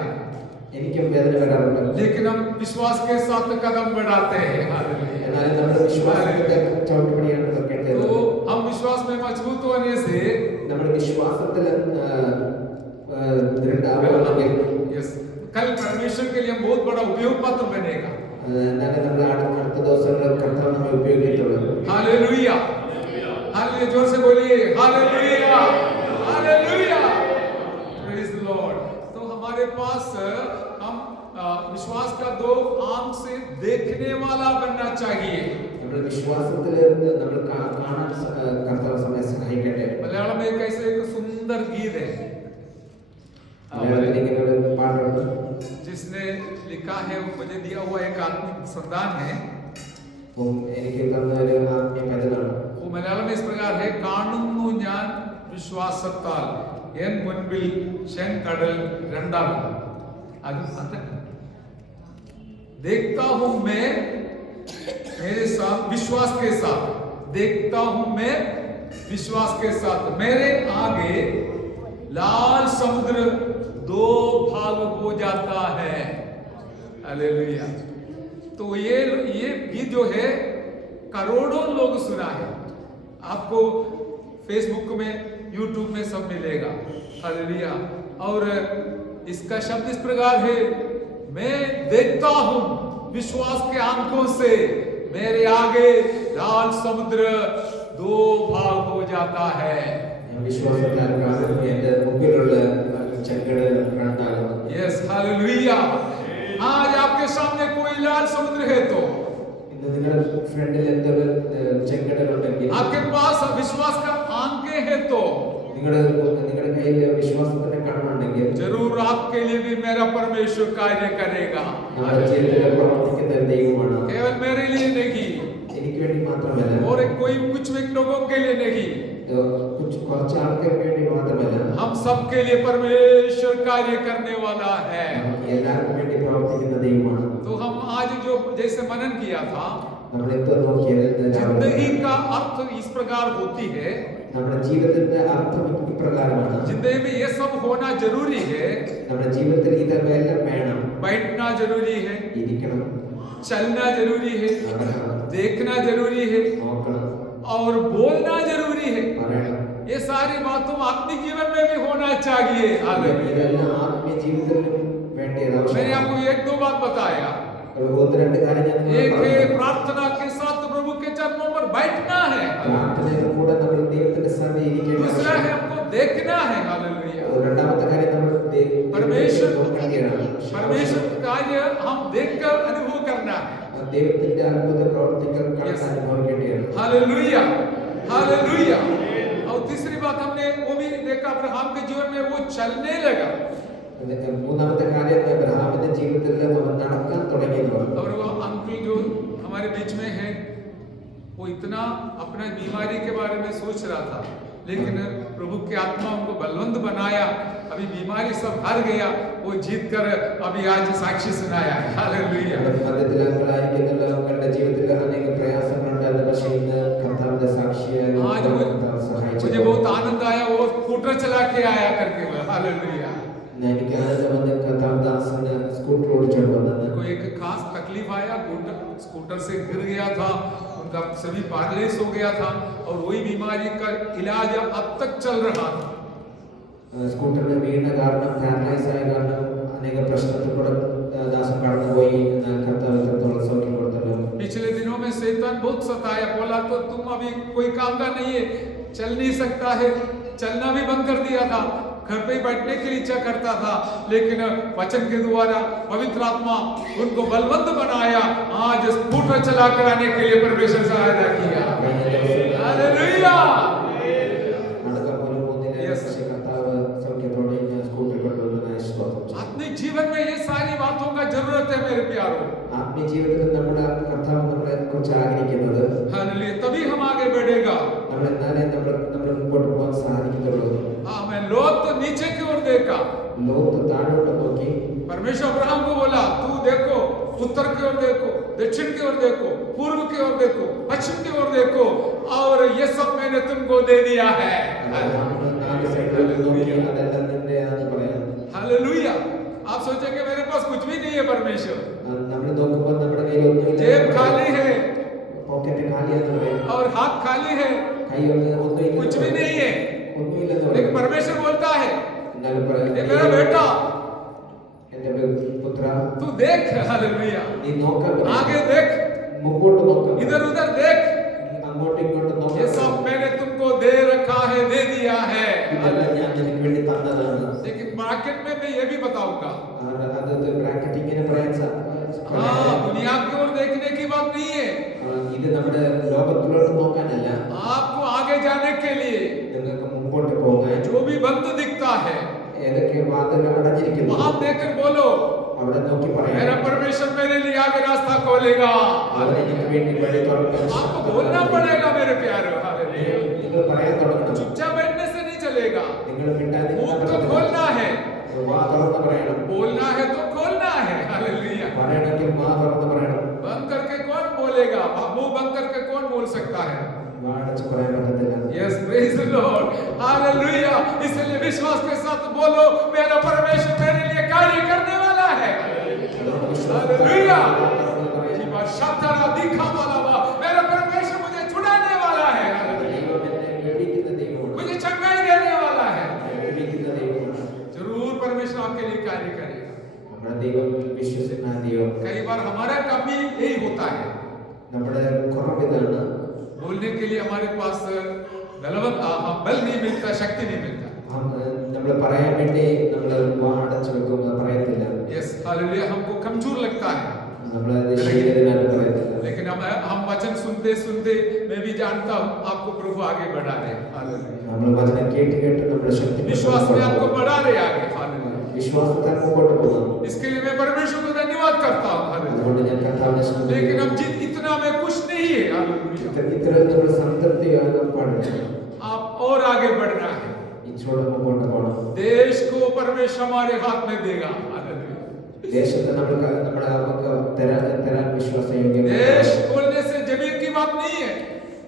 എനിക്കും വേദന വരാറുണ്ട്. लेकिन हम विश्वास के साथ कदम बढ़ाते हैं, हालेलुया। എന്നാൽ നമ്മുടെ വിശ്വാസത്തിന്റെ ചവിട്ടുപടിയാണ് വെക്കേണ്ടത്. तो हम विश्वास में मजबूत होने से നമ്മുടെ വിശ്വാസത്തിൽ ദൃഢമാവുകയാണെങ്കിൽ कल परमेश्वर के लिए बहुत बड़ा उपयोग पात्र बनेगा। എന്നാലും നമ്മൾ അടുത്ത ദിവസങ്ങളിൽ കർത്താവ് നമ്മെ ഉപയോഗിക്കുള്ളൂ. Hallelujah hallelujah. जोर से बोलिए hallelujah hallelujah, praise the Lord. तो हमारे पास हम विश्वास का 2 आंख से देखने वाला बनना चाहिए। നമ്മുടെ വിശ്വാസത്തിൽ നമ്മൾ കാണാൻ കർത്താവ് നമ്മെ സഹായിക്കട്ടെ. मलयालम में कैसे एक सुंदर गीत है, മലയാളത്തിൽ ഇങ്ങനെ ഒരു പാട്ടുണ്ട്. जिसने लिखा है वो मुझे दिया हुआ एक आत्मिक संदान है। എനിക്ക് തന്ന ഒരു ആത്മീയ പൈതലാണ്. वो मलयालम में इस प्रकार है, കാണുന്നു ഞാൻ വിശ്വാസത്താൽ എൻ മുൻപിൽ ചെങ്കടൽ രണ്ടാകും, देखता हूं मैं मेरे साथ विश्वास के साथ, देखता हूं मैं विश्वास के साथ, मेरे आगे लाल समुद्र 2 भाग हो जाता है। हालेलुया। तो ये गीत जो है करोड़ों लोग सुना है। आपको फेसबुक में YouTube में सब मिलेगा। हालेलुया। और इसका शब्द इस प्रकार है, मैं देखता हूं विश्वास के आंखों से, मेरे आगे लाल समुद्र दो भाग हो जाता है। വിശ്വാസത്താൽ കാണുന്നു എന്റെ മുമ്പിലുള്ള ചെങ്കടൽ രണ്ടാകുന്നു. Yes hallelujah. आज आपके सामने कोई लाल समुद्र है तो ഇന്ന് നിങ്ങളുടെ ഫ്രണ്ടിൽ എന്തൊരു ചെങ്കടൽ ഉണ്ടെങ്കിൽ, आपके पास विश्वास का आंखें है तो നിങ്ങളുടെ കയ്യിൽ വിശ്വാസത്തിന്റെ കണ്ണുണ്ടെങ്കിൽ, जरूर आपके लिए भी मेरा परमेश्वर कार्य करेगा। നമ്മുടെ ജീവിതത്തിൽ പ്രവർത്തിക്കുന്ന ഒരു ദൈവമാണ്. केवल मेरे लिए नहीं എനിക്ക് വേണ്ടി മാത്രമല്ല, और कोई कुछ लोगों के लिए नहीं, കുറച്ച് ആൾക്കാർക്ക് വേണ്ടി മാത്രമല്ല, हम सबके लिए परमेश्वर कार्य करने वाला है। എല്ലാവർക്കും വേണ്ടി പ്രവർത്തിക്കുന്ന ദൈവമാണ്. तो हम आज जो जैसे मनन किया था, നമ്മൾ എന്തോ നോക്കിയത്, जिंदगी का अर्थ इस प्रकार होती है, നമ്മുടെ ജീവിതത്തിന്റെ അർത്ഥം ഇപ്രകാരമാണ്. जिंदगी में ये सब होना जरूरी है। നമ്മുടെ ജീവിതത്തിൽ ഇതെല്ലാം വേണം. बैठना जरूरी है, ഇരിക്കണം, चलना जरूरी है, നടക്കണം, देखना जरूरी है നോക്കണം, और बोलना जरूरी है। പറയണം. ये सारी बातों आत्मिक जीवन में भी होना चाहिए। हालेलुया। ഇതെല്ലാം ആത്മീയ ജീവിതത്തിലും വേണ്ടിയത് मैंने ആവശ്യമാണ്. आपको एक दो बात बताया। ഒന്ന് രണ്ട് കാര്യം ഞാൻ നിങ്ങളോട് एक है പറഞ്ഞു. प्रार्थना के साथ प्रभु के चरणों पर बैठना है, പ്രാർത്ഥനയുടെ കൂടെ നമ്മൾ ദൈവത്തിന്റെ സന്നിധിയിൽ ഇരിക്കേണ്ട दूसरा है ആവശ്യമാണ്. हमको देखना है। हालेलुया। രണ്ടാമത്തെ കാര്യം നമ്മൾ परमेश्वर നോക്കേണ്ടതാണ്. परमेश्वर का कार्य हम देखकर अनुभव करना है। ദൈവത്തിന്റെ അത്ഭുത പ്രവർത്തികൾ കണ്ട് അനുഭവിക്കേണ്ടതാണ്. हालेलुया। हालेलुया। और तीसरी बात हमने वो भी देखा, अब्राहम के जीवन में वो चलने लगा। മൂന്നാമത്തെ കാര്യം അബ്രഹാമിന്റെ ജീവിതത്തിൽ അവൻ നടക്കാൻ തുടങ്ങിയതാണ്. और वो अंकल जो हमारे बीच में है, वो इतना अपना बीमारी के बारे में सोच रहा था, लेकिन प्रभु की आत्मा उनको बलवंत बनाया। अभी बीमारी सब हार गया, वो जीत कर अभी आज साक्षी सुनाया है। हालेलुया। മധ്യത്തിൽ അങ്ങളായിരിക്കുന്നുള്ള അവരുടെ ജീവിതത്തിൽ അനേക പ്രയാസങ്ങളുണ്ടായിരുന്നു, പക്ഷേ ഇന്ന് കർത്താവിന്റെ സാക്ഷിയായി आज കർത്താവ് സഹായിച്ചു. मुझे बहुत आनंद आया, वो स्कूटर चला के आया करके। हालेलुया। എനിക്ക് ആനന്ദം വന്ന് കർത്താവ് ദാസന് സ്കൂട്ടർ ഓടിച്ചുകൊണ്ട് വന്നത്. उनको एक खास तकलीफ आया, स्कूटर से गिर गया था, उनका सभी पैरालिस हो गया था और वही बीमारी का इलाज अब तक चल रहा था। സ്കൂട്ടറിന് വീണ കാരണം, പാരലൈസ് ആയ കാരണം അനേക പ്രശ്നത്തിൽ കൂടെ ദാസൻ കടന്നുപോയി. കർത്താവ് എത്രത്തോളം സൗഖ്യം കൊടുത്തല്ലോ. पिछले दिनों में शैतान बहुत सताया, बोला तो तुम अभी कोई काम का नहीं है, चल नहीं सकता है। चलना भी बंद कर दिया था, घर पे ही बैठने की इच्छा करता था, लेकिन वचन के द्वारा पवित्र आत्मा उनको बलवंत बनाया। आज स्कूटर चला कर आने के लिए परमेश्वर सहायता किया। हालेलुया। നടക്കാൻ പോലും പോകുന്നില്ല, പക്ഷേ കർത്താവ് സൗഖ്യത്തോടെ സ്കൂട്ടർ കൊണ്ടുവന്നതിനായി സ്തോത്രം. आत्मिक जीवन में ये सारी बातों का जरूरत है मेरे प्यारों। ആത്മീയ ജീവിതത്തിൽ നമ്മുടെ കർത്താവ് നമ്മളെ കുറിച്ച് ആഗ്രഹിക്കുന്നത്, हालेलुया। तभी हम आगे बढ़ेगा। നമ്മൾ എന്നാലേ നമ്മൾ മുമ്പോട്ട് പോകാൻ സാധിക്കത്തുള്ളൂ. हाँ, मैं लोग तो नीचे की ओर देखा, ലോകത്ത് താഴോട്ട് നോക്കി परमेश्वर अब्राहम को बोला, तू देखो उत्तर की ओर देखो, दक्षिण की ओर देखो, पूर्व की ओर देखो, पश्चिम की ओर देखो, और ये सब मैंने तुमको दे दिया है। നാല് സൈഡിലോട്ട് നോക്കി അതെല്ലാം നിന്റെയാണെന്ന് പറയാം. हालेलुया। आप सोचेंगे मेरे पास कुछ भी नहीं है परमेश्वर, നമ്മൾ നോക്കുമ്പോൾ നമ്മുടെ കയ്യിൽ ഒന്നുമില്ല, जेब खाली है പോക്കറ്റ് കാലിയാന്ന് പറയും, और हाथ खाली है, കൈ ഒന്നുമില്ല, कुछ भी नहीं है। ഒന്നുമില്ലെന്ന് लेकिन പറയും. परमेश्वर बोलता है, എന്നാലും പറയാം, ये मेरा बेटा എന്റെ പുത്ര, तू देख। हालेलुया। നീ നോക്കാൻ പറയും. आगे देख, മുമ്പോട്ട് നോക്കാം, इधर उधर देख, അങ്ങോട്ടും ഇങ്ങോട്ടും ये നോക്കാം. सब मैंने तुमको दे रखा है, दे दिया है। ഇതെല്ലാം ഞാൻ നിനക്ക് വേണ്ടി തന്നതാണ്. लेकिन मार्केट में मैं ये भी बताऊंगा, അത് ബ്രാക്കറ്റ് ഇങ്ങനെ പറയാൻ हाँ, दुनिया की ओर देखने की बात नहीं है, ഇത് നമ്മുടെ ലോകത്തിലോട്ട് നോക്കാനല്ല, आपको आगे जाने के लिए നിങ്ങൾക്ക് മുമ്പോട്ട് പോകാൻ जो भी बंद दिखता है ഏതൊക്കെ വാതിൽ അടഞ്ഞിരിക്കുന്നു वहां देखकर बोलो, അവിടെ നോക്കി मेरा പറയാം, परमेश्वर मेरे लिए आगे रास्ता खोलेगा। അവർ എനിക്ക് വേണ്ടി വഴി തുറക്കാൻ आपको बोलना पड़ेगा मेरे प्यारे। हालेलुया। നിങ്ങൾ പറയാൻ തുടങ്ങണം. चुपचाप बैठने से नहीं चलेगा, നിങ്ങൾ മിണ്ടാതെ मुंह तो खोलना है, വാ തുറന്ന് പറയണം. बोलना है तो खोलना है। हालेलुया। പറയണമെങ്കിൽ വാ തുറന്ന് പറയണം. बंद करके कौन बोलेगा? मुंह बंद करके कौन बोल सकता है? വാ അടച്ച് പറയാൻ പറ്റത്തില്ല. Yes, praise the Lord. Hallelujah. इसलिए विश्वास के साथ बोलो, मेरा परमेश्वर मेरे लिए कार्य करने वाला है। Hallelujah. जीवा शब्दरा दिखा वाला वा, मेरा परमेश्वर मुझे छुड़ाने वाला है। ദൈവം എന്നെ വെടിക്കുന്ന ദൈവമാണ്. मुझे चंगाई देने आपके लिए कार्य करेगा। നമ്മുടെ ദൈവം വിശ്വസിക്കുന്ന ദൈവം. कई बार हमारा कमी यही होता है, നമ്മുടെ കുറവ് ഇതാണ്. बोलने के लिए हमारे पास बल नहीं मिलता, शक्ति नहीं मिलता। നമ്മൾ പറയാൻ വേണ്ടി നമ്മൾ വാ അടച്ചു വെക്കും, പറയത്തില്ല. यस हालेलुया, हमको कमजोर लगता है, നമ്മൾ അത് ശരീരത്തിനായിട്ട് പറയത്തില്ല. लेकिन हम वचन सुनते सुनते मैं भी जानता हूँ आपको प्रभु आगे बढ़ा रहे। हालेलुया, നമ്മൾ വചനം കേട്ട് കേട്ട് നമ്മുടെ ശക്തി विश्वास में आपको बढ़ा रहे आगे। हालेलुया, വിശ്വാസത്താൽ മുമ്പോട്ട് പോകാം. इसके लिए मैं परमेश्वर को धन्यवाद करता हूँ। हालेलुया, അതുകൊണ്ട് ഞാൻ കർത്താവിനെ സ്തുതിക്കുന്നു. लेकिन अब इतना में खुश नहीं है। हालेलुया, ഇത്തരത്തിലുള്ള സംതൃപ്തിയാകാൻ പാടില്ല. आप और आगे बढ़ना है। ഇച്ചോടെ മുമ്പോട്ട് പോകണം. देश को परमेश्वर हमारे हाथ में देगा। हालेलुया, ദേശത്തെ നമ്മുടെ നമുക്ക് തരാൻ വിശ്വാസയോഗ്യം. देश बोलने से जमीन की बात नहीं है,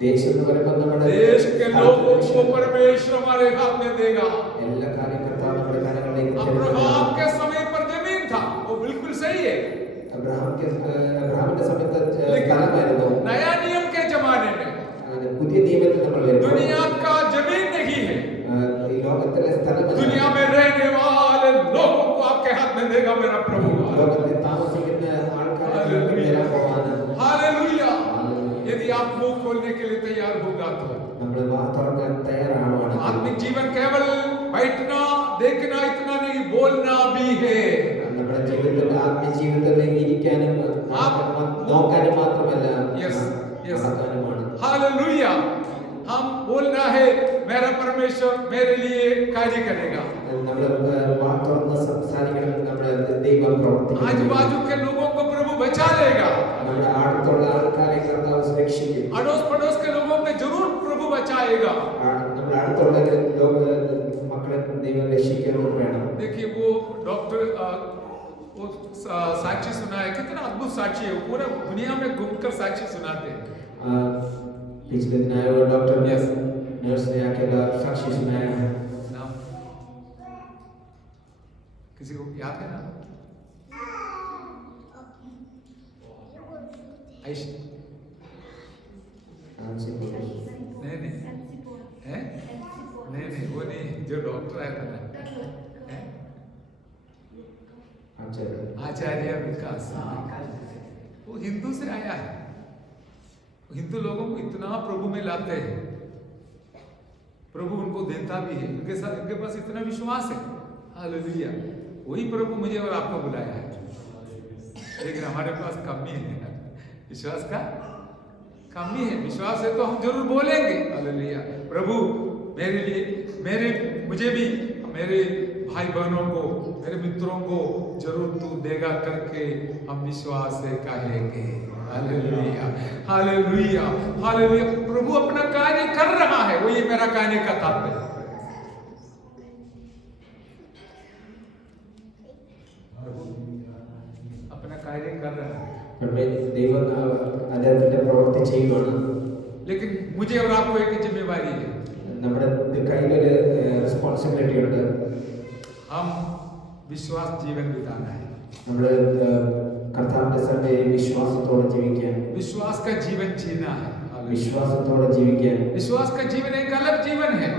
ദേശം എന്ന് പറയുമ്പോൾ നമ്മുടെ देश के लोगों को परमेश्वर हमारे हाथ में देगा। എല്ലാ കാര്യം കർത്താവ് നമ്മുടെ കരങ്ങളിലേക്ക് अब्राहम के समय पर जमीन था, वो बिल्कुल सही है, അബ്രഹാമിന്റെ സമയത്ത് സ്ഥലമായിരുന്നു. नया नियम के जमाने में പുതിയ നിയമത്തിൽ നമ്മൾ വരുമ്പോൾ दुनिया का जमीन नहीं है, ഈ ലോകത്തിലെ സ്ഥലമല്ല. दुनिया में रहने वाले लोगों को आपके हाथ में देगा मेरा प्रभु। ലോകത്തിൽ താമസിക്കുന്ന ആൾക്കാരെ തരാൻ പോവാണ്. हालेलुया, यदि आप मुंह खोलने के लिए तैयार होगा तो നമ്മൾ വാ തുറക്കാൻ തയ്യാറാണ്. आत्मिक जीवन केवल बैठना देखना इतना नहीं, बोलना भी है। നമ്മുടെ ജീവിതത്തിൽ ആത്മീയ ജീവിതത്തിലേക്ക് ഇരിക്കാനും നോക്കാനും മാത്രമല്ല, നടക്കാനുമാണ്. हालेलुया, हम बोलना है मेरा परमेश्वर मेरे लिए कार्य करेगा। നമ്മൾ വാ തുറന്ന് സംസാരിക്കണം. നമ്മുടെ ദൈവം പ്രവർത്തിക്കും. आजू बाजू के लोगों को प्रभु बचा लेगा, നമ്മുടെ അടുത്തുള്ള ആൾക്കാരെ കർത്താവ് രക്ഷിക്കും. अड़ोस पड़ोस के लोगों को जरूर प्रभु बचाएगा। നമ്മുടെ അടുത്തുള്ള മക്കളെ ദൈവം രക്ഷിക്കാൻ വേണം. देखिए वो डॉक्टर वो साक्षी सुना है, कितना अद्भुत साक्षी है, पूरा दुनिया में घूमकर साक्षी सुनाते हैं। पिछले दिन आए हुए डॉक्टर नर्स ने आके साक्षी सुनाया है. नाम किसी को याद है ना? आइश नहीं है, नहीं वो नहीं, जो डॉक्टर आया था ना, आचार्य विकास, वो हिंदू से आया है। हिंदू लोगों को इतना प्रभु में लाते हैं, प्रभु उनको देता भी है, उनके पास इतना विश्वास है। हालेलुया, वही प्रभु मुझे और आपको बुलाया है, लेकिन हमारे पास कमी है, विश्वास का कमी है। विश्वास है तो हम जरूर बोलेंगे हालेलुया, प्रभु मेरे लिए मुझे भी मेरे भाई बहनों को मेरे मित्रों को जरूर तू देगा करके हम विश्वास से कहेंगे। हालेलुया हालेलुया हालेलुया, प्रभु अपना कार्य कर रहा है, वही मेरा कहने का तात्पर्य। अपना कार्य कर रहा है, ദൈവം അദ്ദേഹത്തിന്റെ പ്രവൃത്തി ചെയ്യുവാണ്. लेकिन मुझे और आपको एक जिम्मेवारी है, നമ്മുടെ കയ്യിലൊരു റെസ്പോൺസിബിലിറ്റി ഉണ്ട്. हम विश्वास जीवन बिताना है, നമ്മൾ കർത്താവിന്റെ സന്നിധിയിൽ വിശ്വാസത്തോടെ ജീവിക്കാൻ, विश्वास का जीवन जीना है। വിശ്വാസത്തോടെ ജീവിക്കാൻ. विश्वास का जीवन एक अलग जीवन है,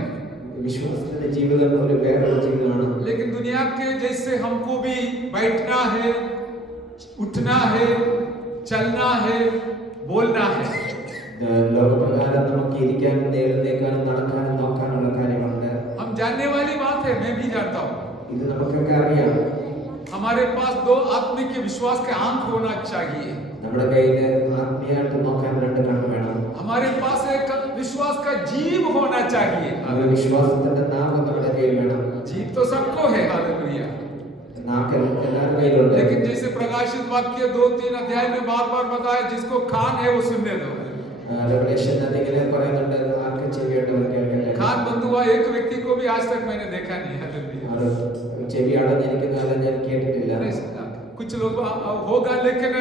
വിശ്വാസത്തിന്റെ ജീവിതം ഒരു വേറൊരു ജീവിതമാണ്. लेकिन दुनिया के जैसे हमको भी बैठना है, उठना है, चलना है, बोलना है। ലോകപ്രകാരം നമുക്ക് ഇരിക്കാനും എഴുന്നേൽക്കാനും നടക്കാനും നോക്കാനുള്ള കാര്യമുണ്ട്. हम जानने वाली बात है, मैं भी जानता हूँ। ഇത് നമുക്കൊക്കെ അറിയാം. हमारे पास दो आत्मिक विश्वास के आंख होना चाहिए, നമ്മുടെ കയ്യിൽ ആത്മീയമായിട്ട് നോക്കാൻ രണ്ട് കണ്ണ് വേണം. हमारे पास एक विश्वास का जीव होना चाहिए, അത് വിശ്വാസത്തിന്റെ നാവ് നമ്മുടെ കയ്യിൽ വേണം. जीव तो सबको है हालेलुया, നാക്ക് എല്ലാവരുടെ കയ്യിലുണ്ട്. लेकिन जैसे प्रकाशित वाक्य 2-3 अध्याय में बार-बार बताया, जिसको कान है वो सुनने दो। रेवलेशन അതിങ്ങനെ പറയുന്നുണ്ട്, ആർക്ക് ചെവിയുണ്ടവർ കേൾക്കട്ടെ. कान बंद हुआ एक व्यक्ति को भी आज तक मैंने देखा नहीं, हालेलुया। അത് ചെവി അടഞ്ഞിരിക്കുന്ന ആളെ ഞാൻ കേട്ടിട്ടില്ല. कुछ लोग होगा, लेकिन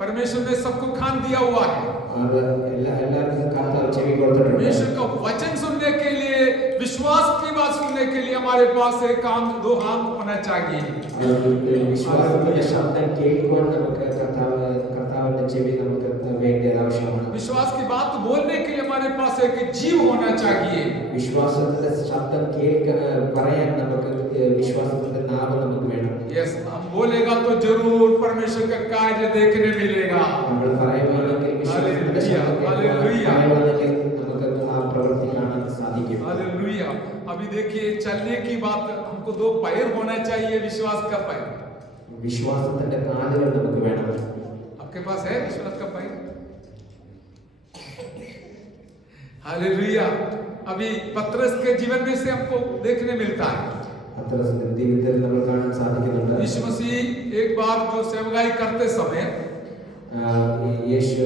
परमेश्वर ने सबको कान दिया हुआ है। അത് എല്ലാവർക്കും കർത്താവ് ചെവി കൊടുത്തിട്ടുണ്ട്. परमेश्वर का वचन सुनने के लिए, विश्वास की बात सुनने के लिए हमारे पास एक कान, दो हाथ होना चाहिए। വിശ്വാസത്തിന്റെ ശബ്ദം കേൾക്കുവാൻ നമുക്ക് കർത്താവിന്റെ ചെവി നമുക്ക് വേണ്ടത് ആവശ്യമാണ്. विश्वास की बात बोलने के लिए हमारे पास एक जीव होना चाहिए। വിശ്വാസത്തിന്റെ ശബ്ദം പറയാൻ നമുക്ക് വിശ്വാസത്തിന്റെ നാവ് നമുക്ക് വേണം. यस हम बोलेगा तो जरूर परमेश्वर का कार्य देखने मिलेगा നമ്മൾ പറയുവാണെങ്കിൽ വിശ്വാസത്തിന്റെ ശബ്ദം പറയുവാണെങ്കിൽ നമുക്ക് ആ പ്രവൃത്തി കാണാൻ സാധിക്കും. हालेलुया अभी देखिए चलने की बात हमको दो पैर होना चाहिए विश्वास का पैर വിശ്വാസത്തിന്റെ കാലുകൾ നമുക്ക് വേണം. आपके पास है विश्वास का पैर हालेलुया अभी पतरस के जीवन में से हमको देखने मिलता है പത്രോസിന്റെ ജീവിതത്തിൽ നമ്മൾ കാണാൻ സാധിക്കുന്നുണ്ട്. यीशु मसीह एक बार जो सेवकाई करते समय യേശു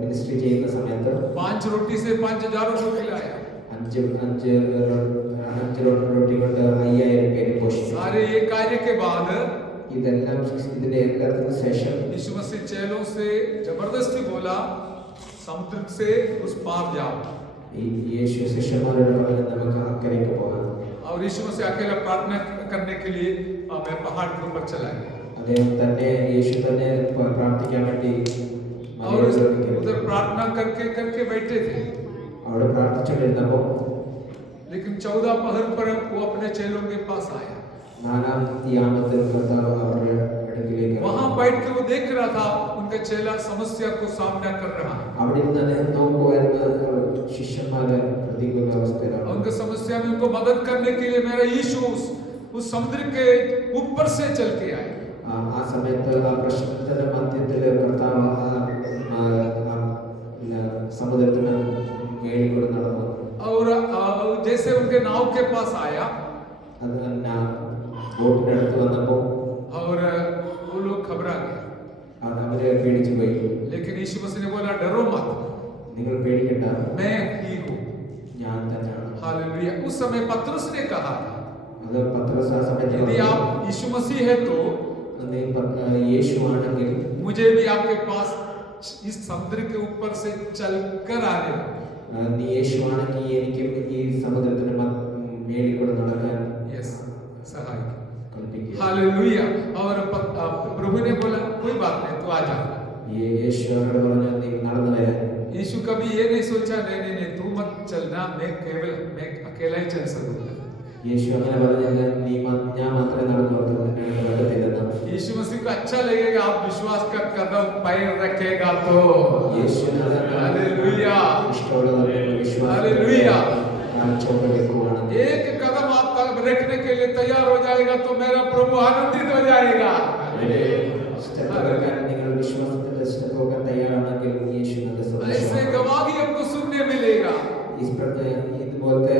മിനിസ്ട്രി ചെയ്യുന്ന സമയത്ത് 5 रोटी से 5,000 को खिलाया അഞ്ച് റൊട്ടി കൊണ്ട് 5000 പേരെ പോഷിച്ചു. सारे ये कार्य के बाद ഇതെല്ലാം ഇതിന്റെ എല്ലാത്തിനും ശേഷം यीशु मसीह चेलों से जबरदस्ती बोला समुद्र से उस पार जाओ ഈ യേശു ശിഷ്യന്മാരോട് പറഞ്ഞു നമുക്ക് അക്കരയ്ക്ക് പോകാം. और यीशु मसीह अकेला प्रार्थना करने के लिए मैं पहाड़ के ऊपर चला गया അദ്ദേഹം തന്നെ യേശു തന്നെ പ്രാർത്ഥിക്കാൻ വേണ്ടി और उधर प्रार्थना करके करके बैठे थे അവിടെ പ്രാർത്ഥിച്ചുകൊണ്ടിരുന്നപ്പോൾ लेकिन 14 पहर पर वो अपने चेलों के पास आया നാലാം യാമത്തിൽ കർത്താവ് അവരുടെ അടുക്കിലേക്ക് वहां बैठ के वो देख रहा था उनका चेला समस्या को सामना कर रहा है അവിടെ നിന്ന് അദ്ദേഹം നോക്കുവായിരുന്നു ശിഷ്യന്മാരെ പ്രതികൂല അവസ്ഥയിലാണ്. उनके समस्या में उनको मदद करने के लिए मेरा यीशु उस समुद्र के ऊपर से चल के आया ആ സമയത്ത് ആ പ്രശ്നത്തിന്റെ മധ്യത്തിൽ കർത്താവ് സമുദ്രത്തിന് മേളിൽ കൂടെ നടന്നു. और जैसे उनके नाव के पास आया അത് ബോട്ടിന്റെ അടുത്ത് വന്നപ്പോൾ और वो लोग घबरा गए അവരെ പേടിച്ചു പോയി. लेकिन यीशु मसीह ने बोला डरो मत നിങ്ങൾ പേടിക്കണ്ട, मैं ही हूँ ഞാൻ തന്നെയാണ്. हालेलुया उस समय पतरस ने कहा था അത് പത്രോസ് ആ സമയത്ത് यदि आप यीशु मसीह है तो യേശു ആണെങ്കിൽ मुझे भी आपके पास इस समुद्र के ऊपर से चलकर आने दो നീ യേശു ആണെങ്കിൽ എനിക്കും ഈ സമുദ്രത്തിന് മേളിൽ കൂടെ നടക്കാൻ यस सहाय കൽപ്പിക്കുക. हालेलुया और प्रभु ने बोला कोई बात नहीं तू आ जा യേശു അവരോട് പറഞ്ഞു നീ നടന്നു വരാൻ. यीशु कभी ये नहीं सोचा नहीं नहीं नहीं तू मत चलना मैं अकेला ही चल सकूंगा യേശു അങ്ങനെ പറഞ്ഞില്ല, ഞാൻ മാത്രമേ നടക്കൂ നടത്തില്ലെന്ന്. यीशु मसीह को अच्छा लगेगा आप विश्वास का कदम पैर रखेगा तो हालेलुया हालेलुया एक कदम आप रखने के लिए तैयार हो जाएगा तो मेरा प्रभु आनंदित हो जाएगा ऐसे गवाही हमको सुनने मिलेगा ഇതുപോലത്തെ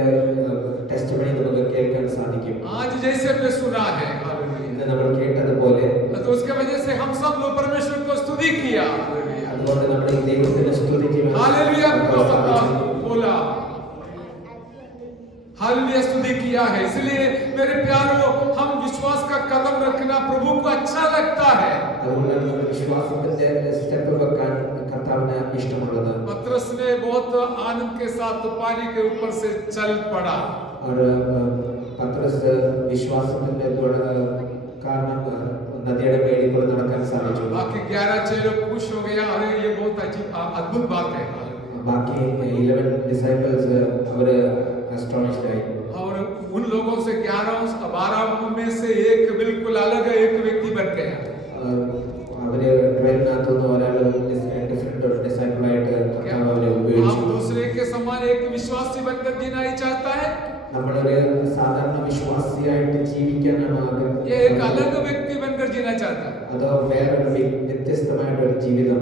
ടെസ്റ്റിമണി നമുക്ക് കേൾക്കാൻ സാധിക്കും. आज जैसे हमने सुना है हालेलुया ഇന്ന് നമ്മൾ കേട്ടതുപോലെ तो उसके वजह से हम सब लोग परमेश्वर को स्तुति किया അതുകൊണ്ട് നമ്മൾ ഈ ദൈവത്തിനെ സ്തുതിക്കുക. हालेलुया बोला हालेलुया स्तुति किया है इसलिए मेरे प्यारों हम विश्वास का कदम रखना प्रभु को अच्छा लगता है അതുകൊണ്ട് നമ്മൾ വിശ്വാസത്തിന്റെ സ്റ്റെപ്പ് വെക്കാൻ കർത്താവിന് ഇഷ്ടമുള്ളത്. पतरस ने बहुत आनंद के साथ पानी के ऊपर से चल पड़ा और പത്രോസ് വിശ്വാസത്തിന്റെ കാരണം നദിയുടെ മേളിൽ കൂടെ നടക്കാൻ സാധിച്ചു. बाकी 11 चेलों खुश हो गया अरे ये बहुत अद्भुत बात है ബാക്കി 11 ഡിസൈപ്പിൾസ് അവര് അസ്റ്റോണിഷ്ഡ് ആയി. और उन लोगों से 12 में से एक बिल्कुल अलग एक व्यक्ति बन गया അവര് 12 ഒരാൾ ഡിഫറെന്റ് ഡിസൈപ്പിൾ ആയിട്ട് കർത്താവ് അവരെ ഉപയോഗിച്ചു. आप दूसरे के समान एक विश्वासी बनकर जीना ही चाहता है നമ്മളൊരു സാധാരണ വിശ്വാസിയായിട്ട് ജീവിക്കാനാണ് ആഗ്രഹം. ये एक अलग व्यक्ति बनकर जीना चाहता है അതോ വേറൊരു വ്യത്യസ്തമായിട്ടൊരു ജീവിതം.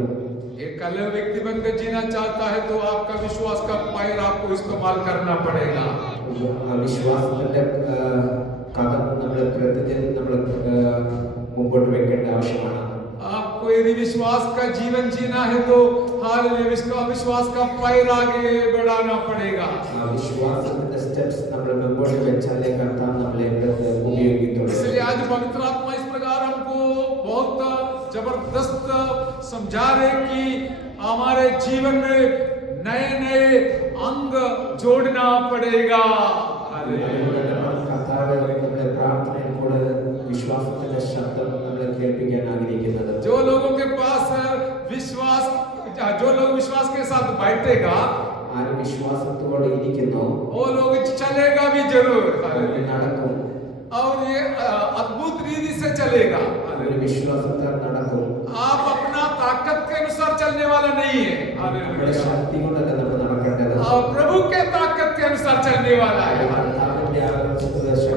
एक अलग व्यक्ति बनकर जीना चाहता है तो आपका विश्वास का पैर आपको इस्तेमाल करना पड़ेगा ആ വിശ്വാസത്തിന്റെ കഥ നമ്മൾ പ്രതിദിനം നമ്മൾ മുമ്പോട്ട് വെക്കേണ്ട ആവശ്യമാണ്. आपको यदि विश्वास का जीवन जीना है तो हालेलुया विश्वास का पैर आगे बढ़ाना पड़ेगा ആ വിശ്വാസത്തിന്റെ സ്റ്റെപ്സ് നമ്മൾ മുമ്പോട്ട് വെച്ചാലേ കർത്താവ് നമ്മളെ ഉപയോഗിക്കുള്ളൂ. इसलिए आज पवित्र आत्मा इस प्रकार हमको बहुत जबरदस्त समझा रहे कि हमारे जीवन में नए नए अंग जोड़ना पड़ेगा കർത്താവ് നമ്മുടെ പ്രാർത്ഥനയിൽ കൂടെ വിശ്വാസത്തിന്റെ ശബ്ദം നമ്മളെ കേൾപ്പിക്കാൻ ആഗ്രഹിക്കുന്നത്. जो लोगों के पास विश्वास जो लोग विश्वास के साथ बैठेगा ആര് വിശ്വാസത്തോടെ ഇരിക്കുന്നു वो लोग चलेगा भी जरूर നടക്കും. और ये अद्भुत रीति चलेगा। അവരുടെ വിശ്വാസത്താൽ നടക്കും. आप अपना ताकत के अनुसार चलने वाला नहीं है। നമ്മുടെ हालेलुया। ശക്തി കൊണ്ടല്ല നമ്മൾ നടക്കേണ്ടത്. और प्रभु के ताकत के अनुसार चलने वाला है। കർത്താവിന്റെ ആലോചനയുടെ ശക്തി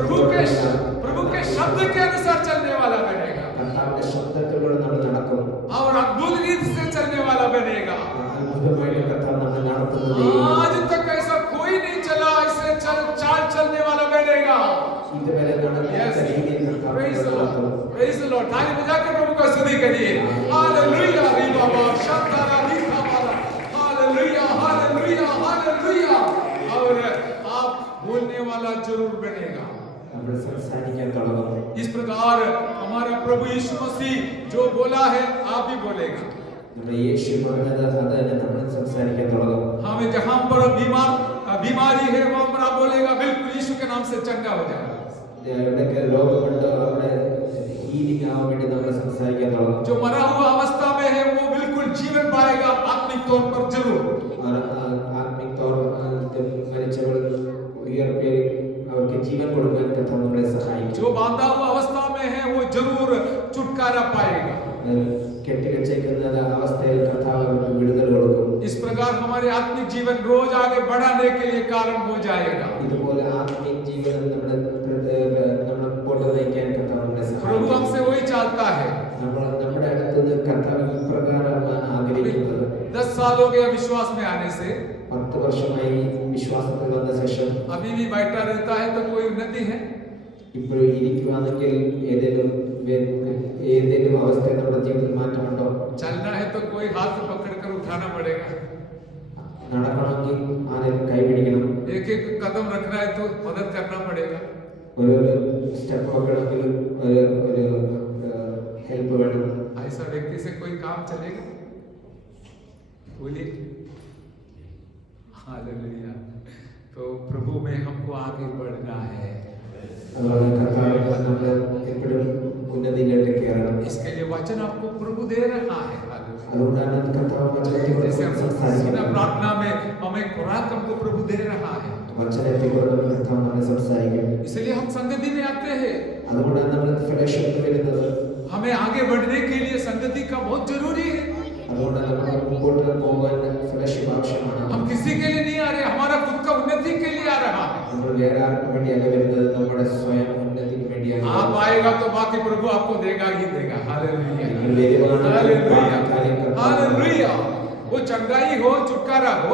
प्रभु के शब्द के अनुसार चलने वाला बनेगा കർത്താവിന്റെ ശബ്ദത്തിലൂടെ നമ്മൾ നടക്കും. और अद्भुत रीति से चलने वाला बनेगा। അത്ഭുതമായിട്ട് കർത്താവ് നമ്മെ നടത്തുന്നത് आज तक ऐसा कोई नहीं चला, ऐसे चाल चलने वाला बनेगा। ഇതുവരെ നടക്കാത്ത രീതിയിൽ കർത്താവ് നടത്തും. Praise the Lord. ताली बजाकर प्रभु का स्तुति करिए। हालेलुया। री बाबा शब्दारा री बाबा। Hallelujah, hallelujah, hallelujah. और आप बोलने वाला जरूर बनेगा। നമ്മൾ സംസാരിക്കാൻ തുടങ്ങും. इस प्रकार हमारा प्रभु यीशु मसीह जो बोला है आप भी बोलेगा। നമ്മുടെ യേശു പറഞ്ഞത് അത് തന്നെ നമ്മൾ സംസാരിക്കാൻ തുടങ്ങും. हमें जहां पर बीमारी है वहां पर आप बोलेगा बिल्कुल यीशु के नाम से चंगा हो जाएगा। എവിടെയൊക്കെ രോഗമുണ്ടോ അവിടെ ഹീലിംഗ് ആവാൻ വേണ്ടി നമ്മൾ സംസാരിക്കാൻ തുടങ്ങും. जो मरा हुआ अवस्था में है वो बिल्कुल जीवन पाएगा आत्मिक तौर पर जरूर। ആത്മിക തौर മരിച്ചവർ ഉയർപ്പി അവർക്ക് ജീവൻ കൊടുക്കാൻ കർത്താവ് നമ്മളെ സഹായിക്കും. जो बांधा हुआ अवस्था में है वो जरूर छुटकारा पाएगा। കെട്ടിവെച്ചേക്കുന്ന അവസ്ഥയിൽ കർത്താവ് അവർക്ക് വിടുതൽ കൊടുക്കും. इस प्रकार हमारे आत्मिक जीवन रोज आगे बढ़ाने के लिए कारण हो जाएगा। ഇതുപോലെ ആത്മിക ജീവൻ നമ്മുടെ മുമ്പോട്ട് നയിക്കാൻ കർത്താവ് നമ്മളെ प्रभु സഹായിക്കും. हमसे वही चाहता है। നമ്മുടെ അടുത്ത് നിന്ന് കർത്താവ് ഇപ്രകാരമാണ് ആഗ്രഹിക്കുന്നത്. 10 साल हो गया विश्वास में आने से। 10 വർഷമായി വിശ്വാസത്തിൽ വന്ന ശേഷം अभी भी बैठा रहता है तो कोई उन्नति है? ഇപ്പോൾ ഇരിക്കുവാണെങ്കിൽ ഏതെങ്കിലും അവസ്ഥയിൽ നമ്മുടെ ജീവിതത്തിൽ മാറ്റമുണ്ടോ? चलना है तो कोई हाथ पकड़कर उठाना पड़ेगा। നടക്കണമെങ്കിൽ ആരെങ്കിലും കൈപിടിക്കണം. एक एक कदम रखना है तो मदद करना पड़ेगा। ഒരു സ്റ്റെപ്പ് വെക്കണമെങ്കിൽ ഒരു हेल्प വേണം. ऐसा व्यक्ति से कोई काम चलेगा? बोलिए हालेलुया। तो प्रभु में हमको आगे बढ़ना है। അതുപോലെ കർത്താവ് നമ്മളെ എപ്പോഴും ഉന്നതിയിലേക്ക് കയറണം. इसके लिए वचन आपको प्रभु दे रहा है। അതുകൊണ്ടാണ് കർത്താവ് വചനത്തെക്കുറിച്ച് जैसे हम സംസാരിക്കുന്നത്. प्रार्थना में हमें खुराक हमको प्रभु दे रहा है। വചനത്തെക്കുറിച്ച് കർത്താവ് നമ്മളെ സംസാരിക്കും. इसलिए हम संगति में आते हैं। അതുകൊണ്ടാണ് നമ്മൾ ഫെലോഷിപ്പിൽ വരുന്നത്. हमें आगे बढ़ने के लिए संगति का बहुत जरूरी है। അതുകൊണ്ടാണ് നമ്മൾ മുമ്പോട്ട് പോകാൻ ഫെലോഷിപ്പ് ആവശ്യമാണ്. हम किसी के लिए नहीं आ रहे, हमारा खुद का उन्नति के लिए आ रहा है। നമ്മൾ വേറെ ആർക്കും വേണ്ടിയല്ല വരുന്നത്, നമ്മുടെ സ്വയം ഉന്നതിക്ക് വേണ്ടിയാണ്. आप आएगा तो बाकी प्रभु आपको देगा ही देगा। हालेलुया, നിങ്ങൾ വരുവാണെങ്കിൽ हालेलुया, കാര്യം കർത്താവ് हालेलुया। वो चंगाई हो, छुटकारा हो,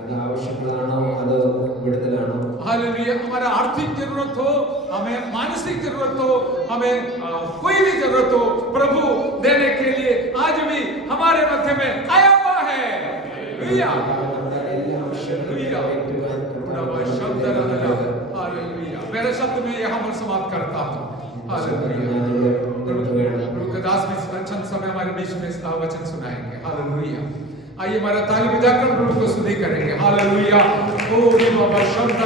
അത് ആവശ്യങ്ങളാണോ അത് വിടുതലാണോ? हालेलुया। हमारा आर्थिक जरूरत हो, हमें मानसिक जरूरत हो, हमें कोई भी जरूरत हो, प्रभु देने के लिए आज भी हमारे मध्य में आया हुआ है। हालेलुया, നമ്മുടെ എല്ലാ ആവശ്യങ്ങളും നിറവേറ്റുവാൻ കർത്താവ് शब्द हालेलुया। मेरे शब्द में यहाँ मैं समाप्त करता हूँ। हालेलुया। प्रभु का दास भी वचन समय हमारे बीच में इसका वचन सुनाएंगे। हालेलुया। आइए हमारा ताली बजाकर प्रभु को स्तुति करेंगे। हालेलुया। ओ बाबा शब्द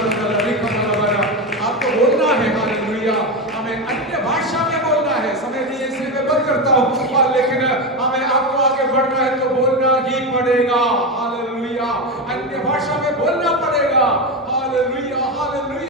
आपको बोलना है। हालेलुया। हमें अन्य भाषा में बोलना है। समय दिए इसलिए मैं बंद करता हूँ।